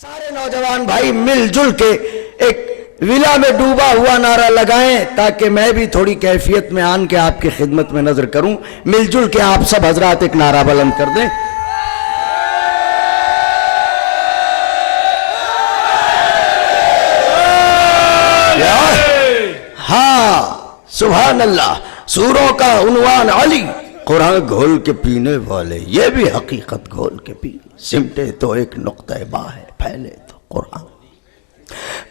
सारे नौजवान भाई मिलजुल के एक विला में डूबा हुआ नारा लगाएं ताकि मैं भी थोड़ी कैफियत में आन के आपकी खिदमत में नजर करूं। मिलजुल के आप सब हजरात एक नारा बुलंद कर दें। हाँ, सुभान अल्लाह। सूरों का उन्वान अली, कुरान घोल के पीने वाले, ये भी हकीकत घोल के पी। सिमटे तो एक नुक्ता बा है, फैले तो कुरान,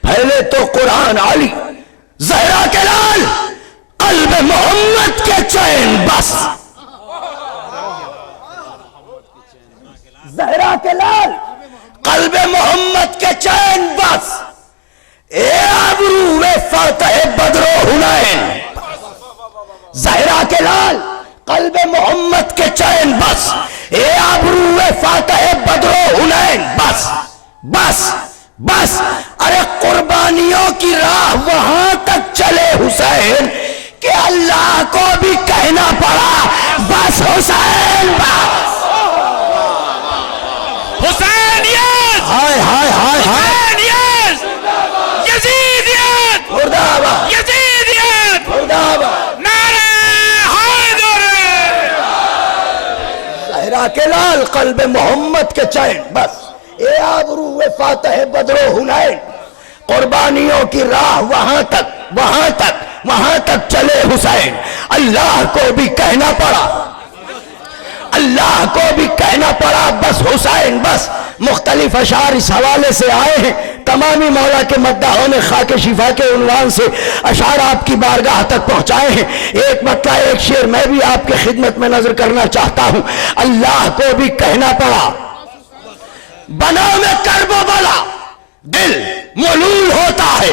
फैले तो कुरान अली। जहरा के लाल, कल्ब मोहम्मद के चैन बस। जहरा के लाल, कल्ब मोहम्मद के चैन बस। ए आबरू वे फतह बदरो हुनैन। जहरा के लाल, कल्ब मोहम्मद के चैन बस। ए आबरू वे फतह बदरो हुनैन बस बस बस। अरे कुर्बानियों की राह वहां तक चले हुसैन कि अल्लाह को भी कहना पड़ा बस हुसैन बस। हुसैन यस, हाय हाय हाय हाय, हुसैन यस, यजीदियत मुर्दाबाद, यजीदियत, मुर्दाबाद। नारे हैदर। जहरा के लाल, कल्ब मोहम्मद के चैन बस। ए आबरू वे फातह बदरो हुनैन। कुर्बानियों की राह वहां तक चले हुसैन। अल्लाह को भी कहना पड़ा, अल्लाह को भी कहना पड़ा बस हुसैन बस। मुख्तलिफ अशार इस हवाले से आए हैं। तमामी मौला के मद्दाहों ने खाके शिफा के उन्वान से अशार आपकी बारगाह तक पहुंचाए हैं। एक मतलब एक शेर मैं भी आपके खिदमत में नजर करना चाहता हूं। अल्लाह को भी कहना पड़ा, बना में कर्बो बला दिल मलूल होता है।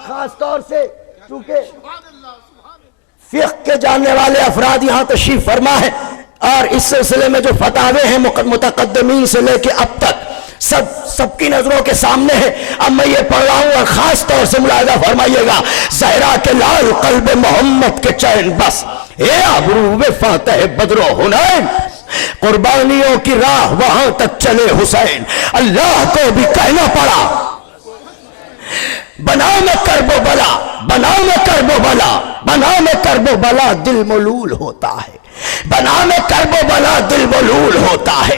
खास तौर से चूंकि फिक़्ह के जानने वाले अफराद यहां तशरीफ फरमा है और इस सिलसिले में जो फतावे हैं मुतकद्दमीन से लेके अब तक सबकी नजरों के सामने है। अब मैं ये पढ़ रहा हूं और खास तौर से मुलाहिजा फरमाइएगा। ज़हरा के लाल, कल्ब मोहम्मद के चैन बस। ए अबरू वे फातह बदरो हुनैन। कुर्बानियों की राह वहां तक चले हुसैन। अल्लाह को भी कहना पड़ा, बनाओ में करबो बला, बनाओ में करबो बला, बनाओ में करबो बला दिल मलूल होता है। बना में करबो बला दिल मलूल होता है।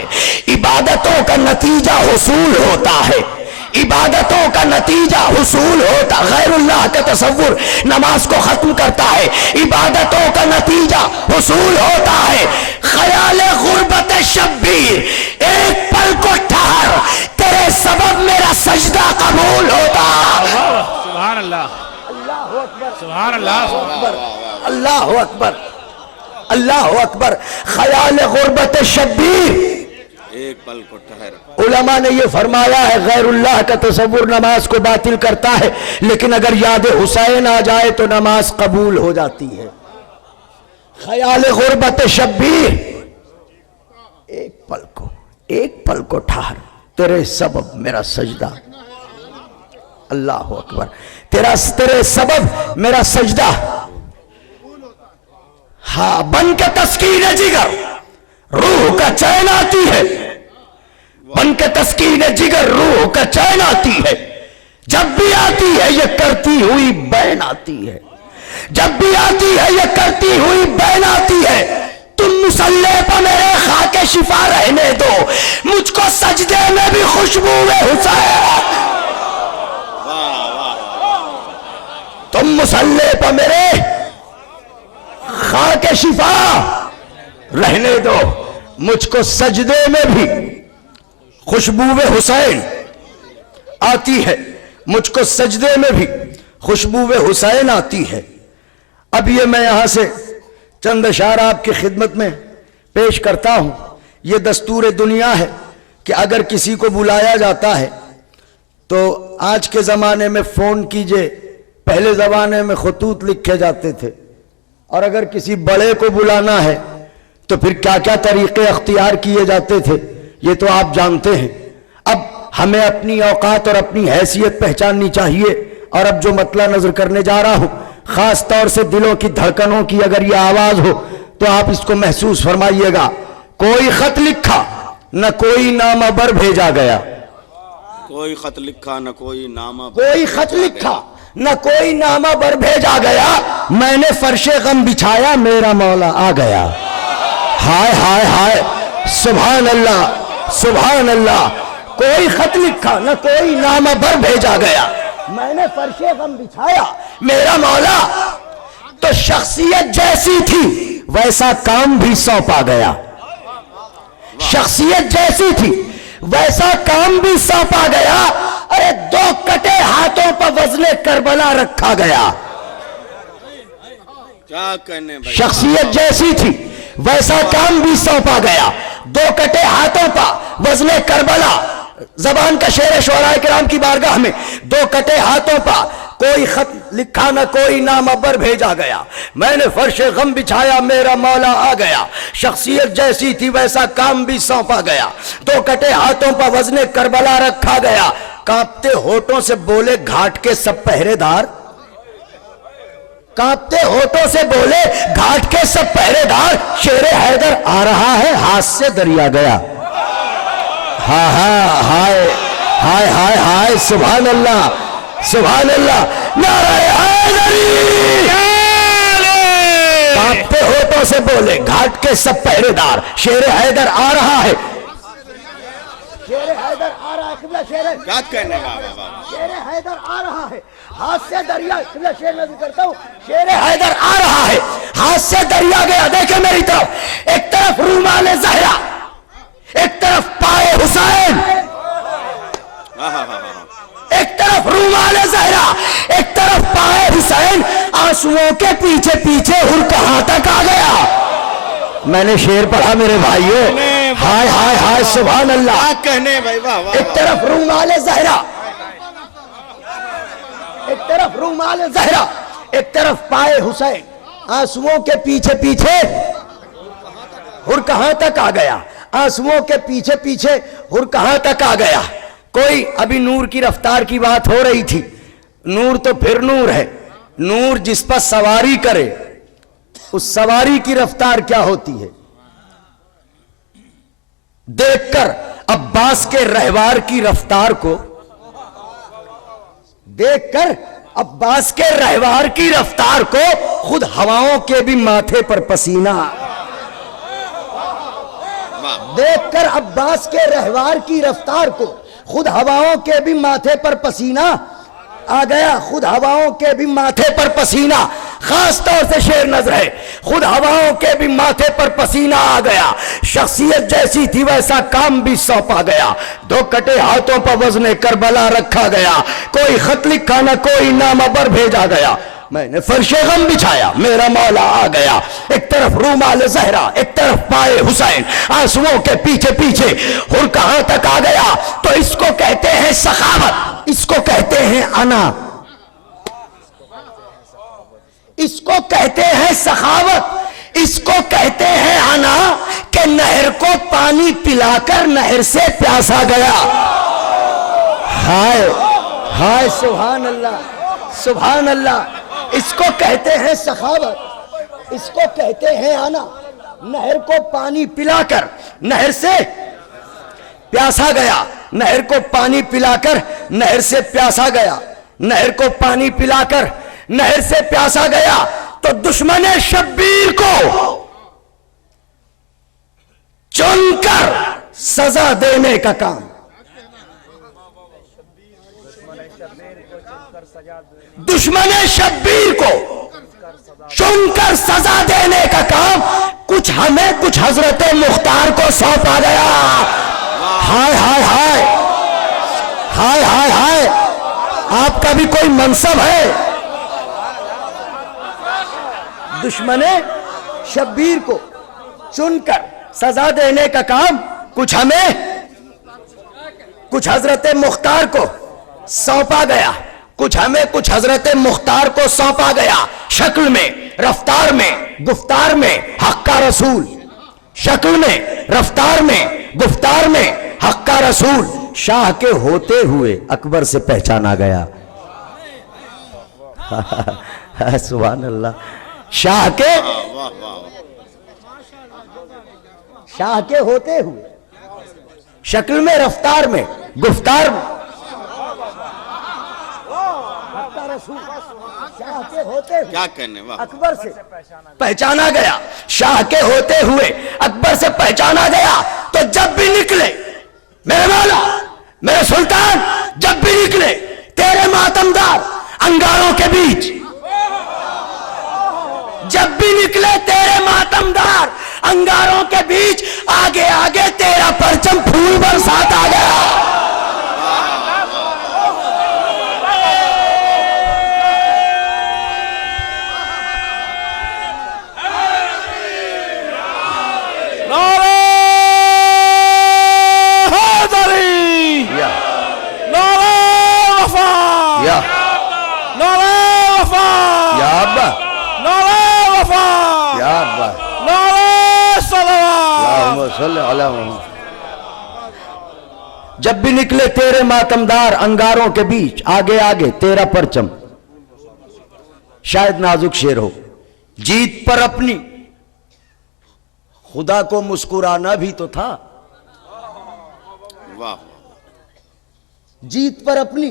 इबादतों का नतीजा हुसूल होता है, इबादतों का नतीजा हुसूल होता। गैरुल्लाह का तसव्वुर नमाज को खत्म करता है, इबादतों का नतीजा हुसूल होता है। ख्याले गुर्बत शब्बीर, एक पल को ठहर, तेरे सबब मेरा सजदा कबूल होता। सुभान अल्लाह, सुभान अल्लाह, अल्लाह अकबर, अल्लाह अकबर। ख्याल गुर्बत शब्बीर, एक पल को ठहर। उलमा ने यह फरमाया है गैरुल्लाह का तसव्वुर नमाज को बातिल करता है, लेकिन अगर याद हुसैन आ जाए तो नमाज कबूल हो जाती है। ख्याल गुर्बत शब्बीर, एक पल को ठहर, तेरे सबब मेरा सजदा। अल्लाह अकबर। तेरे सबब मेरा सजदा। हाँ, बन के तस्कीन जिगर रूह का चैन आती है। बन के तस्कीन जिगर रूह का चैन आती है। जब भी आती है ये करती हुई बैन आती है। जब भी आती है ये करती हुई बैन आती है। तुम मुसल्ले पर मेरे खाके शिफा रहने दो, मुझको सजदे में भी खुशबू है हुसैन। तुम मुसल्ले पर मेरे खाके शिफा रहने दो, मुझको सजदे में भी खुशबू हुसैन आती है। मुझको सजदे में भी खुशबू हुसैन आती है। अब ये मैं यहां से चंद अशार आपकी खिदमत में पेश करता हूं। ये दस्तूर दुनिया है कि अगर किसी को बुलाया जाता है तो आज के ज़माने में फ़ोन कीजिए, पहले ज़माने में खतूत लिखे जाते थे। और अगर किसी बड़े को बुलाना है तो फिर क्या क्या तरीके अख्तियार किए जाते थे ये तो आप जानते हैं। अब हमें अपनी औकात और अपनी हैसियत पहचाननी चाहिए। और अब जो मतला नजर करने जा रहा हूं, खास तौर से दिलों की धड़कनों की अगर ये आवाज हो तो आप इसको महसूस फरमाइएगा। कोई खत लिखा न कोई नामबर भेजा गया, कोई खत लिखा न कोई नामा कोई खत लिखा न कोई नामा बर भेजा गया, मैंने फर्शे गम बिछाया मेरा मौला आ गया। हाय हाय हाय, सुभान अल्लाह सुभान अल्लाह। कोई खत लिखा न कोई नामा बर भेजा गया, मैंने फर्शे गम बिछाया मेरा मौला। तो शख्सियत जैसी थी वैसा काम भी सौंपा गया, शख्सियत जैसी थी वैसा काम भी सौंपा गया। अरे 2 कटे हाथों पर वज़्ने करबला रखा गया। क्या कहने भाई, शख्सियत जैसी थी वैसा काम भी सौंपा गया। 2 कटे हाथों पर वज़्ने करबला, जबान का शेर शुअराए किराम की बारगाह में 2 कटे हाथों पर कोई खत लिखा न कोई नाम अबर भेजा गया, मैंने फर्शे गम बिछाया मेरा मौला आ गया। शख्सियत जैसी थी वैसा काम भी सौंपा गया। 2 कटे हाथों पर वज़्ने करबला रखा गया। कांपते होठों से बोले घाट के सब पहरेदार, कांपते होठों से बोले घाट के सब पहरेदार, शेरे हैदर आ रहा है हाथ से दरिया गया। हा हा हाय हाय हाय हाय, सुभान अल्लाह सुभान अल्लाह, नारे हैदरी। कांपते होठों से बोले घाट के सब पहरेदार, शेरे हैदर आ रहा है, शेरे हैदर आ रहा है। किबला शेर है, क्या कहने बाबा, शेरे हैदर आ रहा है हाथ से दरिया। किबला शेर मैं भी करता हूं, शेरे हैदर आ रहा है हाथ से दरिया गया। देखे मेरी तरफ, एक तरफ रूमाल ज़हरा, एक तरफ पाए हुसैन, एक तरफ रूमाल ज़हरा, एक तरफ पाए हुसैन। आंसुओं के पीछे पीछे हुर कहां तक आ गया। मैंने शेर पढ़ा मेरे भाइयों, हाय हाय हाय, सुभान अल्लाह। क्या कहने भाई, वाह वाह। एक तरफ रूमाल ज़हरा, एक तरफ रूमाल ज़हरा, एक तरफ पाए हुसैन। आंसुओं के पीछे पीछे हुर कहां तक आ गया, आंसुओं के पीछे पीछे हुर कहां तक आ गया। कोई अभी नूर की रफ्तार की बात हो रही थी, नूर तो फिर नूर है, नूर जिस पर सवारी करे उस सवारी की रफ्तार क्या होती है। देखकर अब्बास के रहवार की रफ्तार को, देखकर अब्बास के रहवार की रफ्तार को, खुद हवाओं के भी माथे पर पसीना। देखकर अब्बास के रहवार की रफ्तार को, खुद हवाओं के भी माथे पर पसीना आ गया, खुद हवाओं के भी माथे पर पसीना। खास तौर से शेर नजर है, खुद हवाओं के भी माथे पर पसीना आ गया। शख्सियत जैसी थी वैसा काम भी सौंपा गया। 2 कटे हाथों पर वज़्ने करबला रखा गया। कोई खत लिखा न कोई नाम अबर भेजा गया, मैंने फर्शे गम बिछाया मेरा मौला आ गया। एक तरफ रूमाल ज़हरा, एक तरफ पाए हुसैन। आंसुओं के पीछे पीछे हुर कहां तक आ गया। तो इसको कहते हैं सखावत, इसको कहते हैं अना, इसको कहते हैं सखावत, इसको कहते हैं अना कि नहर को पानी पिलाकर नहर से प्यासा गया। हाय हाय, सुभान अल्लाह सुभान अल्लाह। इसको कहते हैं सखावत, इसको कहते हैं आना। नहर को पानी पिलाकर नहर से प्यासा गया, नहर को पानी पिलाकर नहर से प्यासा गया, नहर को पानी पिलाकर नहर से प्यासा गया। तो दुश्मन शब्बीर को चुनकर सजा देने का काम, दुश्मन शब्बीर को चुनकर सजा देने का काम कुछ हमें कुछ हजरत मुख्तार को सौंपा गया। हाय हाय हाय हाय हाय हाय, आपका भी कोई मनसब है। दुश्मन शब्बीर को चुनकर सजा देने का काम कुछ हमें कुछ हजरत मुख्तार को सौंपा गया, कुछ हमें कुछ हजरत मुख्तार को सौंपा गया। शक्ल में, रफ्तार में, गुफ्तार में हक का रसूल, शक्ल में, रफ्तार में, गुफ्तार में हक का रसूल। शाह के होते हुए अकबर से पहचाना गया। सुभान अल्लाह। शाह के, शाह के होते हुए शक्ल में, रफ्तार में, गुफ्तार में रसूल शाह के होते हुए क्या कहने वाह अकबर से पहचाना गया, शाह के होते हुए अकबर से पहचाना गया। तो जब भी निकले मेरे मौला मेरे सुल्तान, जब भी निकले तेरे मातमदार अंगारों के बीच, जब भी निकले तेरे मातमदार अंगारों के बीच, आगे आगे तेरा परचम फूल बरसात आ गया। नारे हैदरी, नारे वफा, या नारे वफा, या अब्बा, नारे वफा, या अब्बा, नारे सलवात। अल्लाहुम्मा सल्ली अला मुहम्मद। जब भी निकले तेरे मातमदार अंगारों के बीच, आगे आगे तेरा परचम। शायद नाजुक शेर हो, जीत पर अपनी खुदा को मुस्कुराना भी तो था। वाह जीत पर अपनी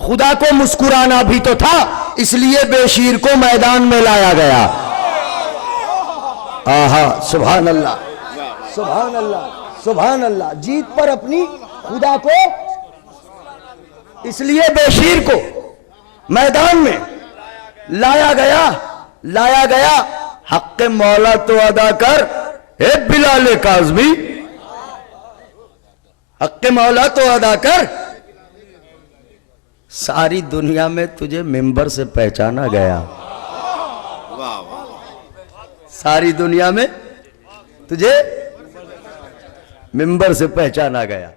खुदा को मुस्कुराना भी तो था, इसलिए बेशीर को मैदान में लाया गया। आहा सुभान अल्लाह, सुभान अल्लाह, सुभान अल्लाह। जीत पर अपनी खुदा को, इसलिए बेशीर को मैदान में लाया गया, लाया गया। हक़ मौला तो अदा कर हे बिलाल काज़मी, हक़ मौला तो अदा कर। सारी दुनिया में तुझे मिंबर से पहचाना गया, वाह वाह सारी दुनिया में तुझे मिंबर से पहचाना गया।